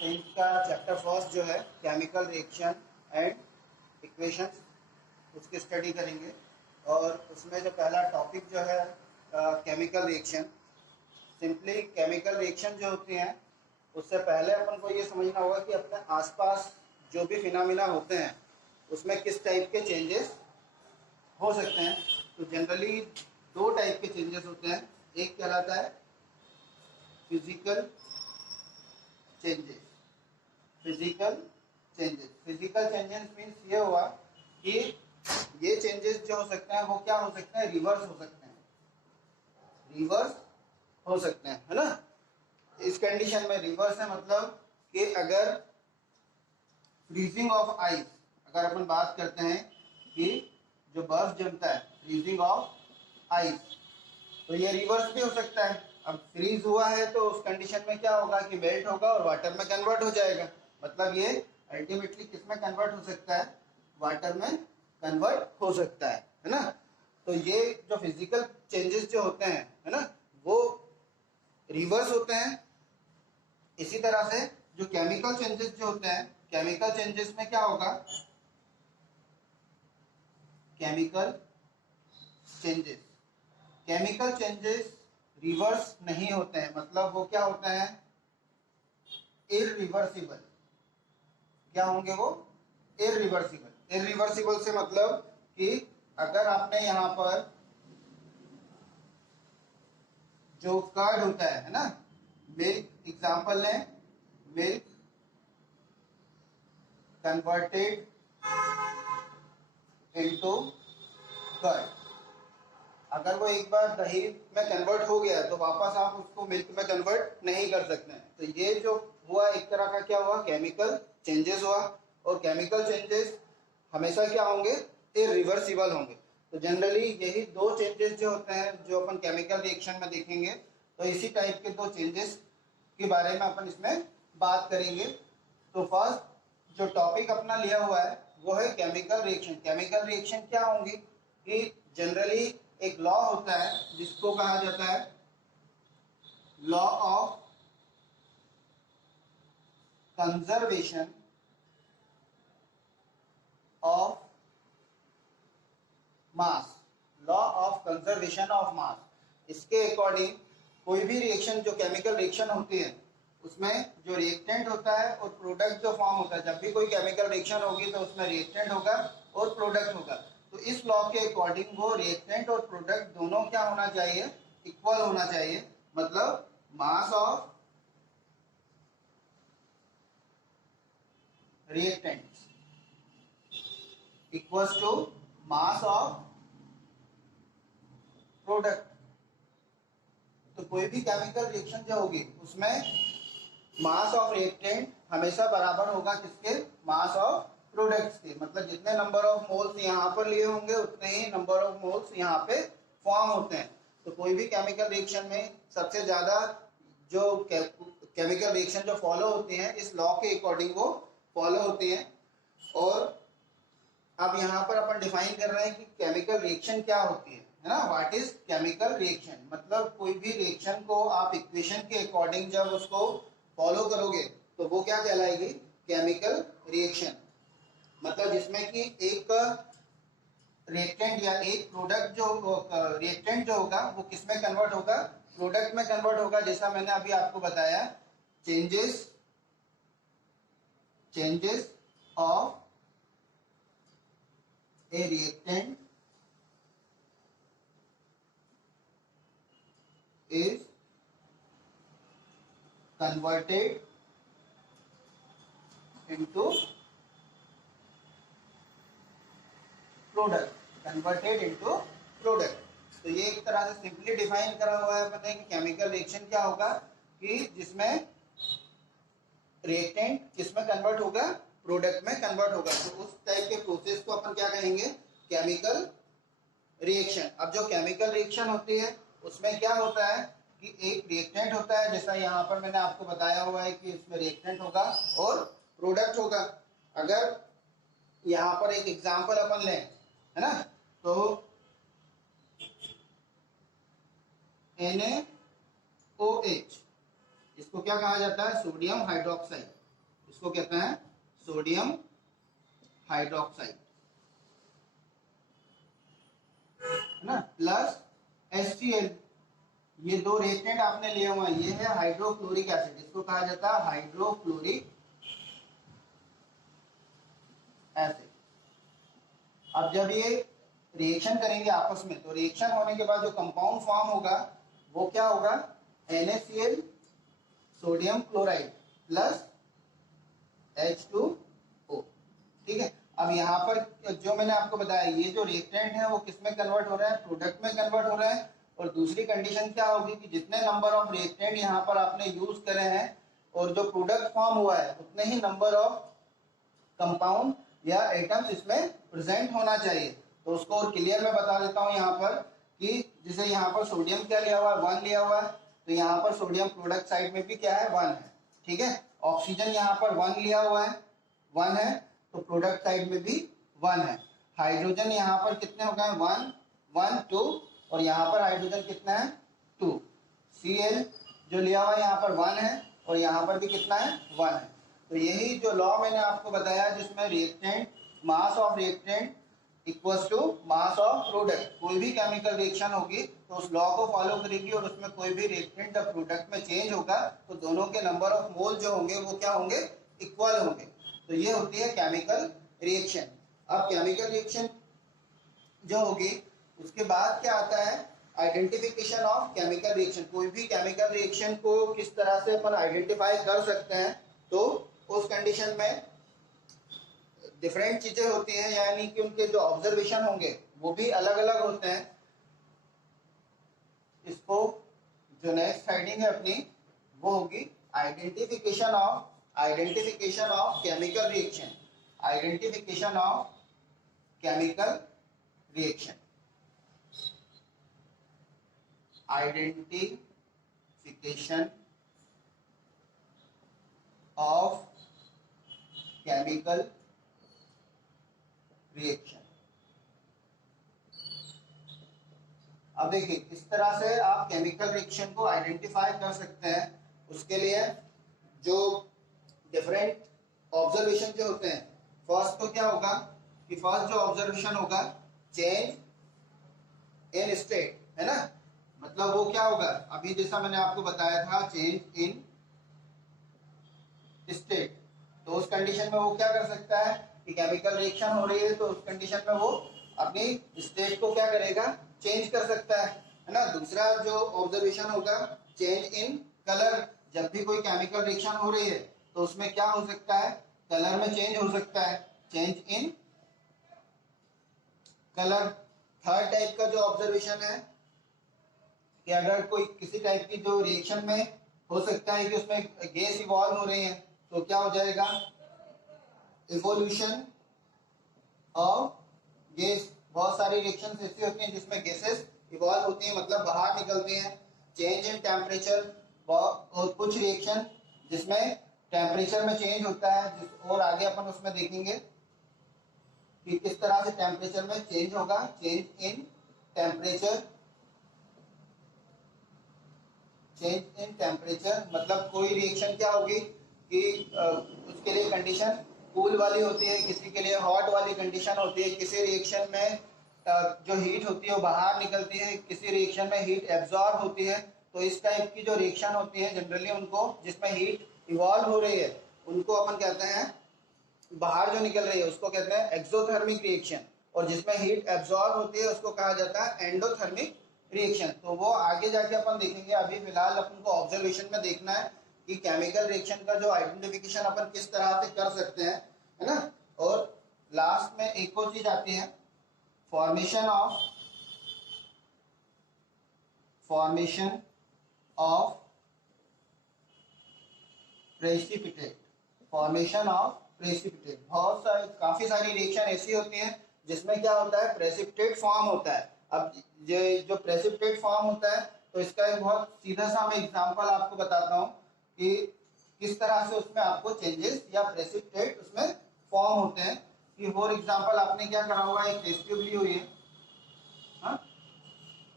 10th का chapter first जो है केमिकल रिएक्शन एंड इक्वेशंस, उसकी स्टडी करेंगे। और उसमें जो पहला टॉपिक जो है chemical reaction. Simply chemical reaction जो होती हैं उससे पहले अपन को ये समझना होगा कि अपने आसपास जो भी फिनोमिना होते हैं उसमें किस टाइप के चेंजेस हो सकते हैं। तो जनरली दो टाइप के चेंजेस होते हैं। एक कहलाता है physical changes. Physical changes means ये हुआ कि ये चेंजेस जो हो सकते हैं वो क्या हो सकते हैं, रिवर्स हो सकते हैं। रिवर्स हो सकते हैं, है ना। इस कंडीशन में रिवर्स है मतलब कि अगर फ्रीजिंग ऑफ आइस, अगर अपन बात करते हैं कि जो बर्फ जमता है, फ्रीजिंग ऑफ आइस, तो ये रिवर्स भी हो सकता है। अब फ्रीज हुआ है तो उस कंडीशन में क्या होगा कि मेल्ट होगा और वाटर में कन्वर्ट हो जाएगा। मतलब ये अल्टीमेटली किस में कन्वर्ट हो सकता है, वाटर में कन्वर्ट हो सकता है ना। तो ये जो फिजिकल चेंजेस जो होते हैं, है ना, वो रिवर्स होते हैं। इसी तरह से जो केमिकल चेंजेस जो होते हैं, केमिकल चेंजेस में क्या होगा, केमिकल चेंजेस रिवर्स नहीं होते हैं। मतलब वो क्या होते हैं, इरिवर्सिबल। क्या होंगे वो, इरिवर्सिबल से मतलब कि अगर आपने यहाँ पर जो कर्ड होता है ना, मिल्क एग्जांपल लें, मिल्क कन्वर्टेड इनटू कर्ड। अगर वो एक बार दही में कन्वर्ट हो गया तो वापस आप उसको मिल्क में कन्वर्ट नहीं कर सकते हैं। तो ये जो हुआ एक तरह का क्या हुआ, केमिकल चेंजेस हुआ। और केमिकल चेंजेस हमेशा क्या होंगे, इरिवर्सिबल होंगे। तो जनरली यही दो चेंजेस जो होते हैं जो अपन केमिकल रिएक्शन में देखेंगे। तो इसी टाइप के दो चेंजेस के बारे में अपन इसमें बात करेंगे। तो फर्स्ट जो टॉपिक अपना लिया हुआ है वो है केमिकल रिएक्शन। केमिकल रिएक्शन क्या होंगी कि जनरली एक लॉ होता है जिसको कहा जाता है law of conservation of mass. Law of conservation of मास। इसके अकॉर्डिंग कोई भी रिएक्शन जो केमिकल रिएक्शन होती है उसमें जो रिएक्टेंट होता है और प्रोडक्ट जो फॉर्म होता है, जब भी कोई केमिकल रिएक्शन होगी तो उसमें रिएक्टेंट होगा और प्रोडक्ट होगा। तो इस लॉ के अकॉर्डिंग वो रिएक्टेंट और प्रोडक्ट दोनों क्या होना चाहिए, इक्वल होना चाहिए। मतलब mass of reactants equals to mass of product. तो कोई भी केमिकल रिएक्शन जो होगी उसमें मास ऑफ रिएक्टेंट हमेशा बराबर होगा किसके, मास ऑफ प्रोडक्ट्स के। मतलब जितने नंबर ऑफ मोल्स यहाँ पर लिए होंगे उतने ही नंबर ऑफ मोल्स यहाँ पे फॉर्म होते हैं। तो कोई भी केमिकल रिएक्शन में सबसे ज्यादा जो केमिकल रिएक्शन जो फॉलो होती हैं इस लॉ के अकॉर्डिंग वो फॉलो होती हैं। और अब यहाँ पर अपन डिफाइन कर रहे हैं कि केमिकल रिएक्शन क्या होती है ना। व्हाट इज केमिकल रिएक्शन, मतलब कोई भी रिएक्शन को आप इक्वेशन के अकॉर्डिंग जब उसको फॉलो करोगे तो वो क्या कहलाएगी, केमिकल रिएक्शन। मतलब जिसमें कि एक रिएक्टेंट या एक प्रोडक्ट जो रिएक्टेंट जो होगा वो किस में कन्वर्ट होगा, प्रोडक्ट में कन्वर्ट होगा। जैसा मैंने अभी आपको बताया, changes of a reactant is converted into product। तो ये एक तरह से सिंपली डिफाइन करा हुआ है पता है कि केमिकल रिएक्शन क्या होगा कि जिसमें रिएक्टेंट किसमें कन्वर्ट होगा, प्रोडक्ट में कन्वर्ट होगा। तो उस टाइप के प्रोसेस को अपन क्या कहेंगे, केमिकल रिएक्शन। अब जो केमिकल रिएक्शन होती है उसमें क्या होता है कि एक रिएक्टेंट होता है, जैसा यहाँ पर मैंने आपको बताया हुआ है कि इसमें रिएक्टेंट होगा और प्रोडक्ट होगा। अगर यहाँ पर एक एग्जांपल अपन लें, है ना, तो NaOH, इसको क्या कहा जाता है, सोडियम हाइड्रोक्साइड। इसको कहते हैं सोडियम हाइड्रोक्साइड, है ना, प्लस HCl। ये दो रिएक्टेंट आपने लिए हुआ, ये है हाइड्रोक्लोरिक एसिड, इसको कहा जाता है हाइड्रोक्लोरिक एसिड। अब जब ये रिएक्शन करेंगे आपस में, तो रिएक्शन होने के बाद जो कंपाउंड फॉर्म होगा वो क्या होगा, NaCl sodium chloride plus H2O। ठीक है, अब यहाँ पर जो मैंने आपको बताया, ये जो रिएक्टेंट है वो किस में कन्वर्ट हो रहा है, प्रोडक्ट में कन्वर्ट हो रहा है। और दूसरी कंडीशन क्या होगी कि जितने नंबर ऑफ रिएक्टेंट यहाँ पर आपने यूज करे हैं और जो प्रोडक्ट फॉर्म हुआ है, उतने ही नंबर ऑफ कंपाउंड या एटम्स इसमें प्रेजेंट होना चाहिए। तो उसको और क्लियर में बता देता हूँ यहाँ पर कि जैसे यहाँ पर सोडियम क्या लिया हुआ है, 1 लिया हुआ है, तो यहाँ पर सोडियम प्रोडक्ट साइड में भी क्या है, 1 है। ठीक है, ऑक्सीजन यहाँ पर 1 लिया हुआ है, 1 है, तो प्रोडक्ट साइड में भी 1 है। हाइड्रोजन यहाँ पर कितने हो गए, 1 1 2, और यहाँ पर हाइड्रोजन कितना है, 2। Cl जो लिया हुआ है यहाँ पर 1 है और यहाँ पर भी कितना है, 1 है। तो यही जो लॉ मैंने आपको बताया जिसमें reactant, mass of reactant equals to mass of product, कोई भी केमिकल रिएक्शन होगी तो उस लॉ को फॉलो करेगी और उसमें कोई भी रिएक्टेंट जब प्रोडक्ट में चेंज होगा तो दोनों के नंबर ऑफ मोल जो होंगे वो क्या होंगे, इक्वल होंगे। तो ये होती है केमिकल रिएक्शन। अब केमिकल रिएक्शन जो होगी उसके बाद क्या आता है, आइडेंटिफिकेशन ऑफ केमिकल रिएक्शन। कोई भी केमिकल रिएक्शन को किस तरह से अपन आइडेंटिफाई कर सकते हैं, तो उस कंडीशन में डिफरेंट चीजें होती हैं, यानी कि उनके जो ऑब्जर्वेशन होंगे वो भी अलग अलग होते हैं। इसको जो नेक्स्ट हेडिंग है अपनी वो होगी identification of chemical reaction, identification of chemical reaction, identification of chemical reaction. अब देखिए किस तरह से आप केमिकल रिएक्शन को आइडेंटिफाई कर सकते हैं। उसके लिए जो डिफरेंट ऑब्जर्वेशन जो होते हैं, फर्स्ट तो क्या होगा कि फर्स्ट जो ऑब्जर्वेशन होगा चेंज इन स्टेट, है ना, मतलब वो क्या होगा, अभी जैसा मैंने आपको बताया था चेंज इन स्टेट, तो उस कंडीशन में वो क्या कर सकता है कि केमिकल रिएक्शन हो रही है तो उस कंडीशन में वो अपनी स्टेट को क्या करेगा, चेंज कर सकता है ना। दूसरा जो ऑब्जर्वेशन होगा चेंज इन कलर, जब भी कोई केमिकल रिएक्शन हो रही है तो उसमें क्या हो सकता है, कलर में चेंज हो सकता है, change in colour. Third type का जो ऑब्जर्वेशन है कि अगर कोई किसी टाइप की जो रिएक्शन में हो सकता है कि उसमें गैस इवॉल्व हो रही है तो क्या हो जाएगा, इवोल्यूशन ऑफ गैस। बहुत सारी रिएक्शन ऐसी होती हैं जिसमें गैसेस इवॉल्व होती हैं, मतलब बाहर निकलती हैं। चेंज इन टेम्परेचर, और कुछ रिएक्शन जिसमें टेम्परेचर में चेंज होता है, और आगे अपन उसमें देखेंगे कि किस तरह से टेम्परेचर में चेंज होगा। Change in temperature, change in temperature मतलब कोई रिएक्शन क्या होगी कि उसके लिए कंडीशन कूल वाली होती है, किसी के लिए हॉट वाली कंडीशन होती है। किसी रिएक्शन में जो हीट होती है वो बाहर निकलती है, किसी रिएक्शन में हीट एब्जॉर्ब होती है। तो इस टाइप की जो रिएक्शन होती है जनरली उनको, जिसमें हीट इवॉल्व हो रही है, उनको अपन कहते हैं, बाहर जो निकल रही है उसको कहते हैं एक्सोथर्मिक रिएक्शन, और जिसमें हीट एब्जॉर्ब होती है उसको कहा जाता है एंडोथर्मिक रिएक्शन। तो वो आगे जाके अपन देखेंगे, अभी फिलहाल अपन को ऑब्जर्वेशन में देखना है कि केमिकल रिएक्शन का जो आइडेंटिफिकेशन अपन किस तरह से कर सकते हैं, है ना। और लास्ट में एक और चीज आती है, formation of precipitate, formation of precipitate. बहुत सारी, काफी सारी रिएक्शन ऐसी होती हैं जिसमें क्या होता है, प्रेसिपिटेट फॉर्म होता है। अब ये जो प्रेसिपिटेट फॉर्म होता है तो इसका एक बहुत सीधा सा मैं एग्जांपल आपको बताता हूँ कि किस तरह से उसमें आपको चेंजेस या प्रेसिपिटेट उसमें फॉर्म होते हैं। कि फॉर एग्जांपल आपने क्या करा हुआ है, एक टेस्ट ट्यूब ली हुई है, हाँ?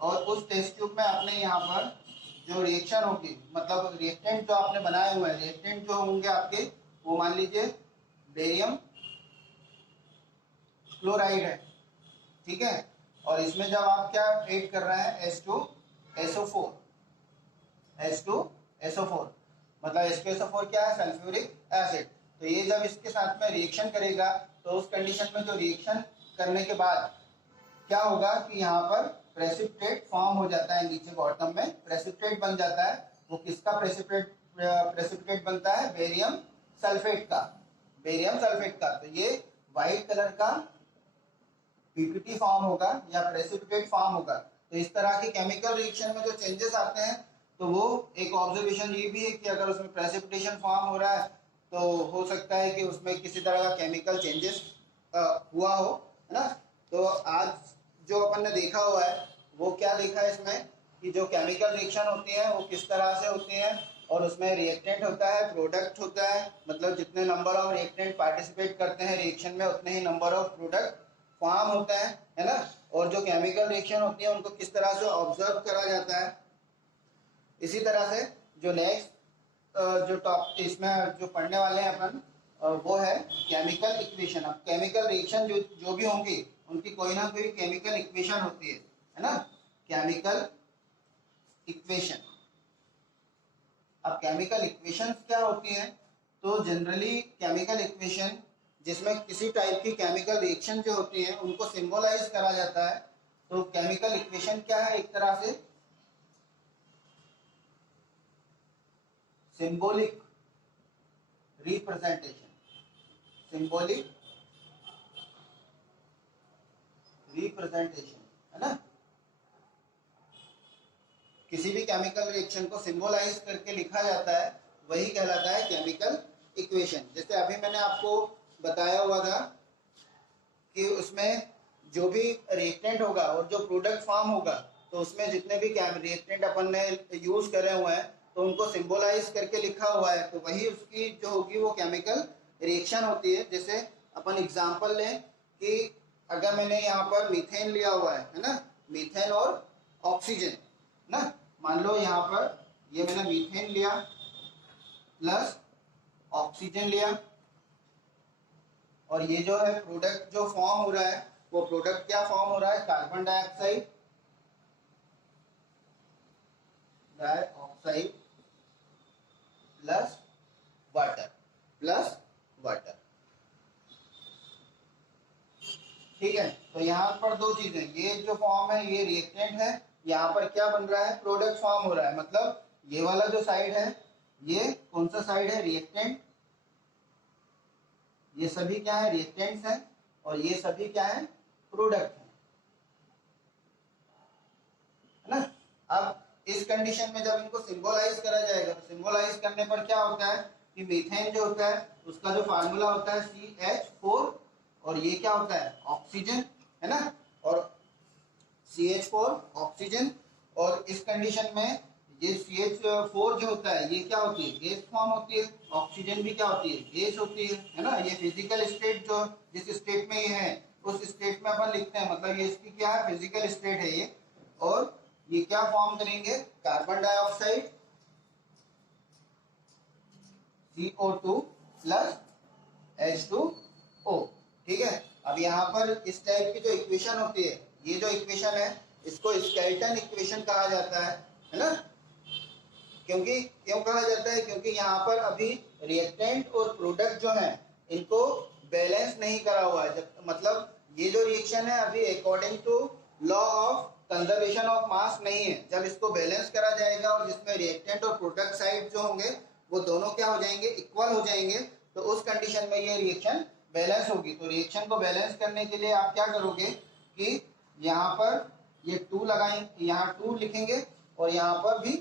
और उस टेस्ट ट्यूब में आपने यहाँ पर जो रिएक्शन होगी, मतलब रिएक्टेंट जो आपने बनाए हुए हैं, रिएक्टेंट जो होंगे आपके वो मान लीजिए बेरियम क्लोराइड है, ठीक है। और इसमें जब आप क्या ऐड कर रहे हैं H2SO4, H2SO4 मतलब H2SO4 क्या है, सल्फ्यूरिक एसिड। तो ये जब इसके साथ में रिएक्शन करेगा तो उस कंडीशन में जो रिएक्शन करने के बाद क्या होगा कि यहाँ पर प्रेसिपिटेट फॉर्म हो जाता है, नीचे बॉटम में प्रेसिपिटेट बन जाता है। वो किसका प्रेसिपिटेट बनता है, बेरियम सल्फेट का, बेरियम सल्फेट का। तो ये व्हाइट कलर का पीपीटी फॉर्म होगा या प्रेसिपिटेट फॉर्म होगा। तो इस तरह के केमिकल रिएक्शन में जो चेंजेस आते हैं, तो वो एक ऑब्जर्वेशन ये भी है कि अगर उसमें प्रेसिपिटेशन फॉर्म हो रहा है तो हो सकता है कि उसमें किसी तरह का केमिकल चेंजेस हुआ हो, है ना। तो आज जो अपन ने देखा हुआ है वो क्या देखा है इसमें कि जो केमिकल रिएक्शन होती है वो किस तरह से होती है, और उसमें रिएक्टेंट होता है, प्रोडक्ट होता है, मतलब जितने नंबर ऑफ रिएक्टेंट पार्टिसिपेट करते हैं रिएक्शन में उतने ही नंबर ऑफ प्रोडक्ट फॉर्म होता है ना। और जो केमिकल रिएक्शन होती है उनको किस तरह से ऑब्जर्व करा जाता है। इसी तरह से जो नेक्स्ट जो टॉप इसमें जो पढ़ने वाले हैं अपन वो है केमिकल इक्वेशन। अब केमिकल रिएक्शन जो भी होंगी उनकी कोई ना कोई केमिकल इक्वेशन होती है ना, केमिकल इक्वेशन। अब केमिकल इक्वेशन क्या होती है, तो जनरली केमिकल इक्वेशन जिसमें किसी टाइप की केमिकल रिएक्शन जो होती है उनको सिंबलाइज करा जाता है। तो केमिकल इक्वेशन क्या है, एक तरह से सिंबॉलिक रिप्रेजेंटेशन, सिंबॉलिक रिप्रेजेंटेशन, है ना। किसी भी केमिकल रिएक्शन को सिंबलाइज करके लिखा जाता है, वही कहलाता है केमिकल इक्वेशन। जैसे अभी मैंने आपको बताया हुआ था कि उसमें जो भी रिएक्टेंट होगा और जो प्रोडक्ट फॉर्म होगा, तो उसमें जितने भी रिएक्टेंट अपन ने यूज करे हुए हैं तो उनको सिंबलाइज करके लिखा हुआ है, तो वही उसकी जो होगी वो केमिकल रिएक्शन होती है। जैसे अपन एग्जांपल लें कि अगर मैंने यहाँ पर मीथेन लिया हुआ है ना, मीथेन और ऑक्सीजन ना, मान लो यहाँ पर ये मैंने मीथेन लिया प्लस ऑक्सीजन लिया, और ये जो है प्रोडक्ट जो फॉर्म हो रहा है वो प्रोडक्ट क्या फॉर्म हो रहा है, कार्बन डाइऑक्साइड प्लस वाटर, ठीक है। तो यहाँ पर दो चीजें, ये जो फॉर्म है ये रिएक्टेंट है, यहाँ पर क्या बन रहा है, प्रोडक्ट फॉर्म हो रहा है। मतलब ये वाला जो साइड है ये कौन सा साइड है, रिएक्टेंट, ये सभी क्या है, रिएक्टेंट्स हैं, और ये सभी क्या है, प्रोडक्ट है ना। अब इस कंडीशन में जब इनको सिंबलाइज करा जाएगा, तो सिंबलाइज करने पर क्या होता है कि मीथेन जो होता है उसका जो फार्मूला होता है CH4, और ये क्या होता है, ऑक्सीजन, है ना, और CH4 ऑक्सीजन। और इस कंडीशन में ये CH4 जो होता है ये क्या होती है, गैस फॉर्म होती है, ऑक्सीजन भी क्या होती है, गैस होती है ना। ये फिजिकल स्टेट जो जिस स्टेट में ये है उस स्टेट में अपन लिखते हैं, मतलब ये इसकी क्या है, फिजिकल स्टेट है ये। और ये क्या फॉर्म करेंगे, carbon dioxide CO2 plus H2O, ठीक है। अब यहाँ पर इस टाइप की जो इक्वेशन होती है, ये जो इक्वेशन है इसको स्केलेटन इक्वेशन कहा जाता है ना। क्योंकि क्यों कहा जाता है, क्योंकि यहाँ पर अभी रिएक्टेंट और प्रोडक्ट जो है इनको बैलेंस नहीं करा हुआ है। जब मतलब ये जो रिएक्शन है अभी according to law of conservation of mass नहीं है। जब इसको बैलेंस करा जाएगा और जिसमें रिएक्टेंट और प्रोडक्ट साइड जो होंगे वो दोनों क्या हो जाएंगे, इक्वल हो जाएंगे, तो उस कंडीशन में ये रिएक्शन बैलेंस होगी। तो रिएक्शन को बैलेंस करने के लिए आप क्या करोगे कि यहाँ पर ये 2 लगाएंगे, यहाँ 2 लिखेंगे और यहाँ पर भी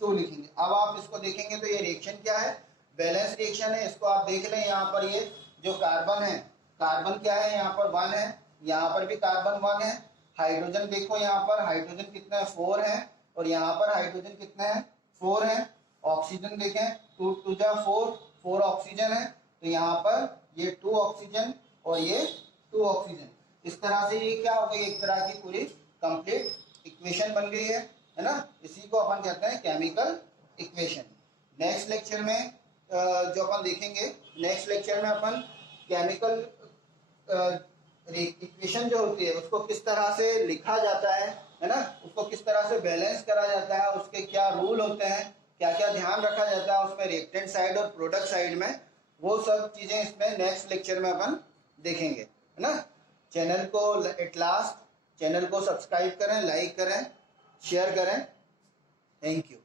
2 लिखेंगे। अब आप इसको देखेंगे तो ये रिएक्शन क्या है, बैलेंस रिएक्शन है। इसको आप देख लें, यहाँ पर ये जो कार्बन है, कार्बन क्या है, यहाँ पर 1 है, यहाँ पर भी कार्बन 1 है। हाइड्रोजन देखो, यहाँ पर हाइड्रोजन कितना है, 4 है, और यहाँ पर हाइड्रोजन कितना है, 4 है। ऑक्सीजन देखें, 2 2 जा 4 ऑक्सीजन है, तो यहाँ पर ये 2 ऑक्सीजन और ये 2 ऑक्सीजन। इस तरह से ये क्या हो गई, एक तरह की पूरी कंप्लीट इक्वेशन बन गई है ना। इसी को अपन कहते हैं केमिकल इक्वेशन। नेक्स्ट लेक्चर में जो अपन देखेंगे नेक्स्ट लेक्चर में, अपन केमिकल इक्वेशन जो होती है उसको किस तरह से लिखा जाता है ना, उसको किस तरह से बैलेंस करा जाता है, उसके क्या रूल होते हैं, क्या क्या ध्यान रखा जाता है उसमें रिएक्टेंट साइड और प्रोडक्ट साइड में, वो सब चीज़ें इसमें नेक्स्ट लेक्चर में अपन देखेंगे, है ना। चैनल को एट लास्ट चैनल को सब्सक्राइब करें, लाइक करें, शेयर करें। Thank you.